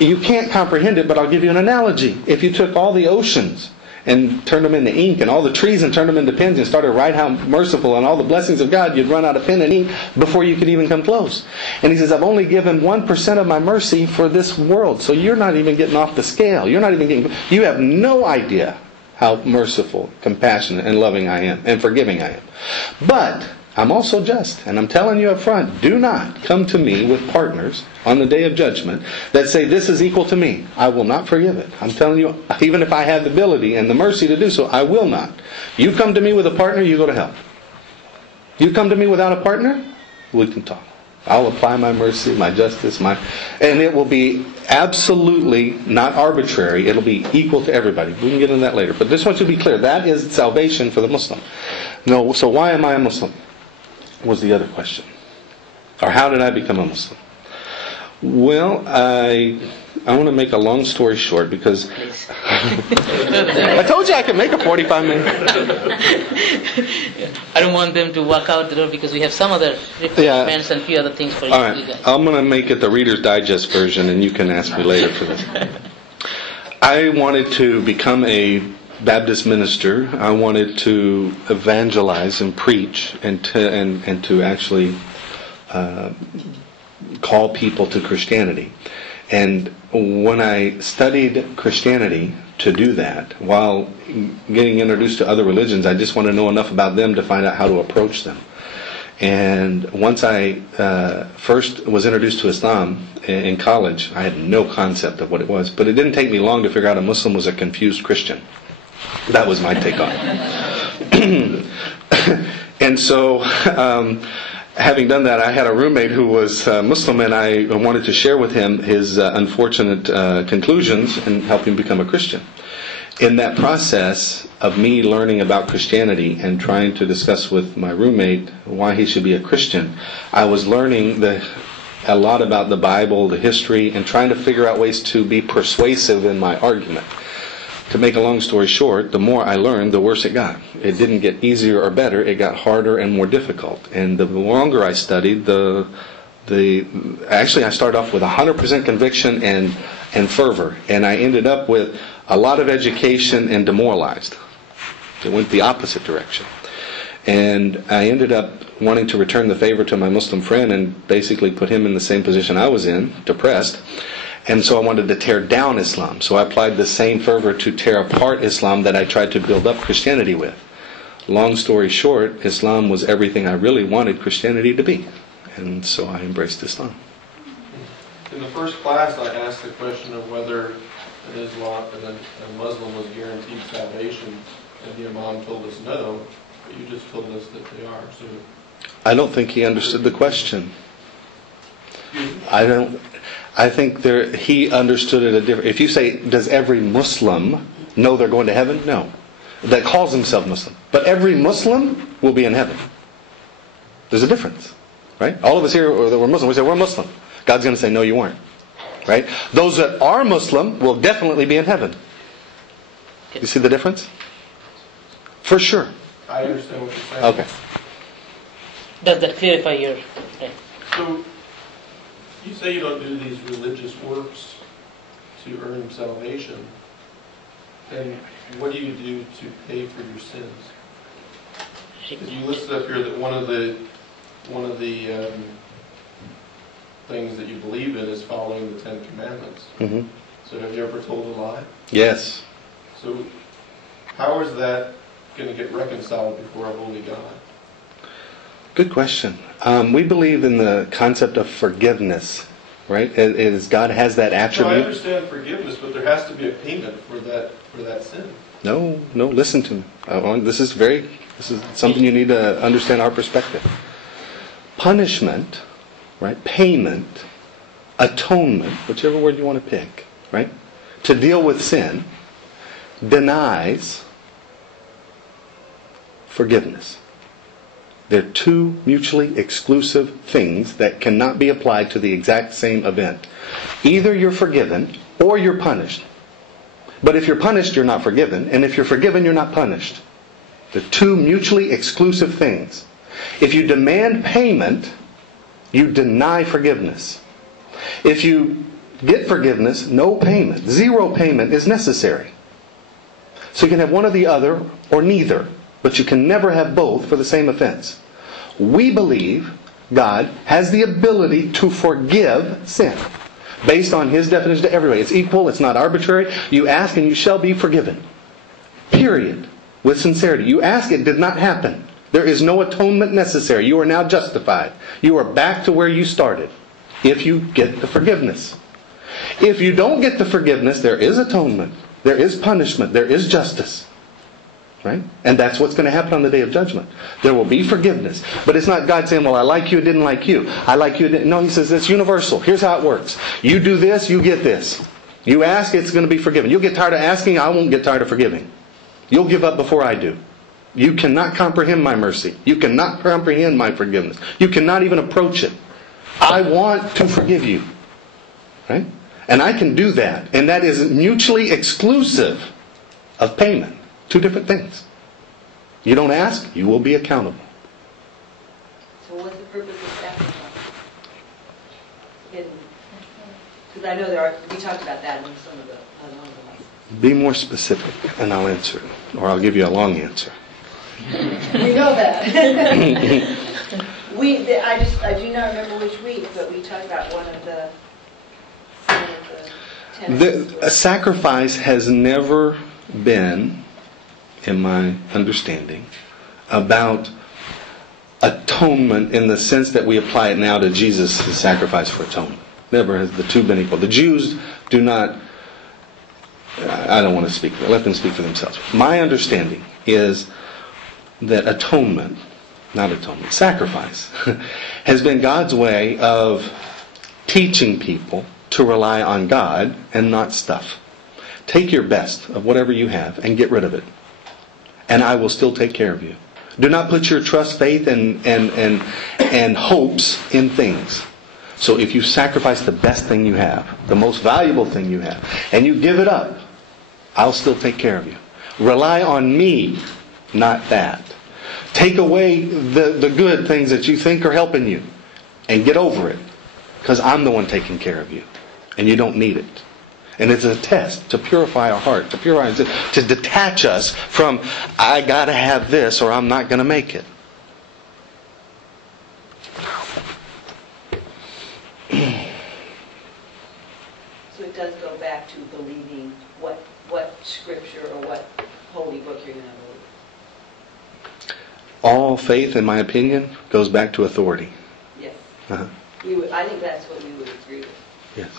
You can't comprehend it, but I'll give you an analogy. If you took all the oceans and turned them into ink, and all the trees and turned them into pens, and started to write how merciful and all the blessings of God, you'd run out of pen and ink before you could even come close. And he says, I've only given 1% of my mercy for this world, so you're not even getting off the scale. You have no idea how merciful, compassionate, and loving I am, and forgiving I am. But I'm also just, and I'm telling you up front, do not come to me with partners on the day of judgment that say this is equal to me. I will not forgive it. I'm telling you, even if I have the ability and the mercy to do so, I will not. You come to me with a partner, you go to hell. You come to me without a partner, we can talk. I'll apply my mercy, my justice, and it will be absolutely not arbitrary. It'll be equal to everybody. We can get into that later. But this one should be clear. That is salvation for the Muslim. No, so why am I a Muslim? Was the other question. Or how did I become a Muslim? Well, I want to make a long story short because I told you I could make a 45-minute. I don't want them to walk out the door because we have some other refreshments and a few other things for you guys. I'm going to make it the Reader's Digest version, and you can ask me later for this. I wanted to become a Baptist minister. I wanted to evangelize and preach and to actually call people to Christianity. And when I studied Christianity to do that, while getting introduced to other religions, I just want to know enough about them to find out how to approach them. And once I first was introduced to Islam in college, I had no concept of what it was. But it didn't take me long to figure out a Muslim was a confused Christian. That was my take on it. And so, having done that, I had a roommate who was Muslim, and I wanted to share with him his unfortunate conclusions and help him become a Christian. In that process of me learning about Christianity and trying to discuss with my roommate why he should be a Christian, I was learning a lot about the Bible, the history, and trying to figure out ways to be persuasive in my argument. To make a long story short, the more I learned, the worse it got. It didn't get easier or better. It got harder and more difficult. And the longer I studied, actually I started off with 100% conviction and fervor. And I ended up with a lot of education and demoralized. It went the opposite direction. And I ended up wanting to return the favor to my Muslim friend and basically put him in the same position I was in, depressed. And so I wanted to tear down Islam. So I applied the same fervor to tear apart Islam that I tried to build up Christianity with. Long story short, Islam was everything I really wanted Christianity to be. And so I embraced Islam. In the first class, I asked the question of whether an Islam and a Muslim was guaranteed salvation. And the Imam told us no, but you just told us that they are. So I don't think he understood the question. I think he understood it a different. If you say, does every Muslim know they're going to heaven? No. That calls himself Muslim. But every Muslim will be in heaven. There's a difference. Right? All of us here that we're Muslim, we say we're Muslim. God's going to say, no, you weren't. Right? Those that are Muslim will definitely be in heaven. You see the difference? For sure. I understand what you're saying. Okay. Does that clarify your... So, you say you don't do these religious works to earn salvation. And what do you do to pay for your sins? You listed up here that one of the things that you believe in is following the Ten Commandments. Mm-hmm. So have you ever told a lie? Yes. So how is that going to get reconciled before a holy God? Good question. We believe in the concept of forgiveness, right? God has that attribute. No, I understand forgiveness, but there has to be a payment for that sin. No. Listen to me. This is something you need to understand our perspective. Punishment, right? Payment, atonement, whichever word you want to pick, right? To deal with sin denies forgiveness. They're two mutually exclusive things that cannot be applied to the exact same event. Either you're forgiven or you're punished. But if you're punished, you're not forgiven. And if you're forgiven, you're not punished. They're two mutually exclusive things. If you demand payment, you deny forgiveness. If you get forgiveness, no payment. Zero payment is necessary. So you can have one or the other or neither, but you can never have both for the same offense. We believe God has the ability to forgive sin based on His definition to everybody. It's equal, it's not arbitrary. You ask and you shall be forgiven. Period. With sincerity. You ask, it did not happen. There is no atonement necessary. You are now justified. You are back to where you started if you get the forgiveness. If you don't get the forgiveness, there is atonement. There is punishment. There is justice. Right? And that's what's going to happen on the day of judgment. There will be forgiveness. But it's not God saying, well, I like you, didn't like you. I like you, didn't. No, He says it's universal. Here's how it works. You do this, you get this. You ask, it's going to be forgiven. You'll get tired of asking, I won't get tired of forgiving. You'll give up before I do. You cannot comprehend my mercy. You cannot comprehend my forgiveness. You cannot even approach it. I want to forgive you. Right? And I can do that. And that is mutually exclusive of payment. Two different things. You don't ask, you will be accountable. So what's the purpose of sacrifice? Because I know we talked about that in some of the other ones. Be more specific and I'll answer it. Or I'll give you a long answer. We know that. I do not remember which week, but we talked about one of the tenets. A sacrifice has never been, in my understanding, about atonement in the sense that we apply it now to Jesus' sacrifice for atonement. Never has the two been equal. The Jews do not, I don't want to speak, let them speak for themselves. My understanding is that atonement, not atonement, sacrifice, has been God's way of teaching people to rely on God and not stuff. Take your best of whatever you have and get rid of it. And I will still take care of you. Do not put your trust, faith, and hopes in things. So if you sacrifice the best thing you have, the most valuable thing you have, and you give it up, I'll still take care of you. Rely on me, not that. Take away the good things that you think are helping you and get over it. Because I'm the one taking care of you. And you don't need it. And it's a test to purify our heart, to detach us from, I gotta have this or I'm not gonna make it. So it does go back to believing what scripture or what holy book you're going to believe. All faith, in my opinion, goes back to authority. Yes. Uh-huh. I think that's what we would agree with. Yes.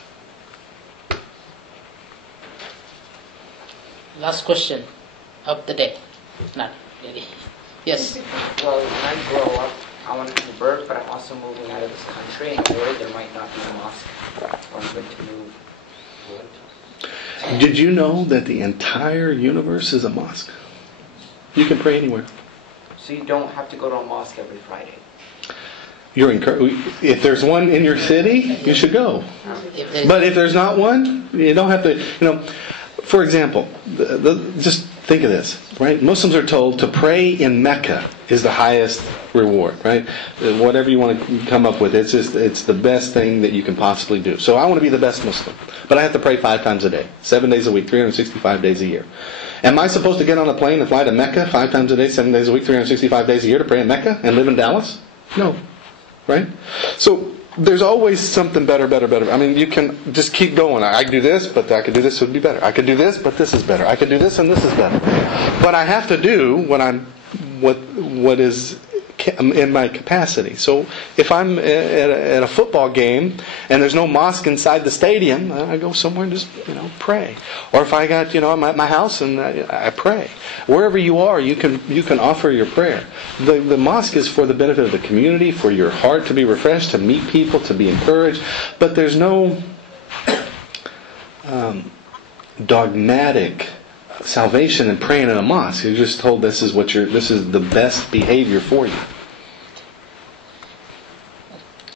Last question of the day. Not really. Yes. Well, when I grow up, I want to convert, but I'm also moving out of this country, and I'm worried there might not be a mosque when I'm going to move. Did you know that the entire universe is a mosque? You can pray anywhere. So you don't have to go to a mosque every Friday. You're if there's one in your city, you should go. But if there's not one, you don't have to. For example, just think of this, right? Muslims are told to pray in Mecca is the highest reward, right? Whatever you want to come up with, it's the best thing that you can possibly do. So I want to be the best Muslim, but I have to pray 5 times a day, 7 days a week, 365 days a year. Am I supposed to get on a plane and fly to Mecca 5 times a day, 7 days a week, 365 days a year to pray in Mecca and live in Dallas? No. Right? So there's always something better. I mean, you can just keep going. I could do this, but I could do this would be better. I could do this, but this is better. I could do this, and this is better. But I have to do what is in my capacity. So if I'm at a football game and there's no mosque inside the stadium, I go somewhere and just pray. Or if I got I'm at my house and I pray. Wherever you are, you can offer your prayer. The mosque is for the benefit of the community, for your heart to be refreshed, to meet people, to be encouraged. But there's no dogmatic salvation and praying in a mosque. You're just told this is the best behavior for you.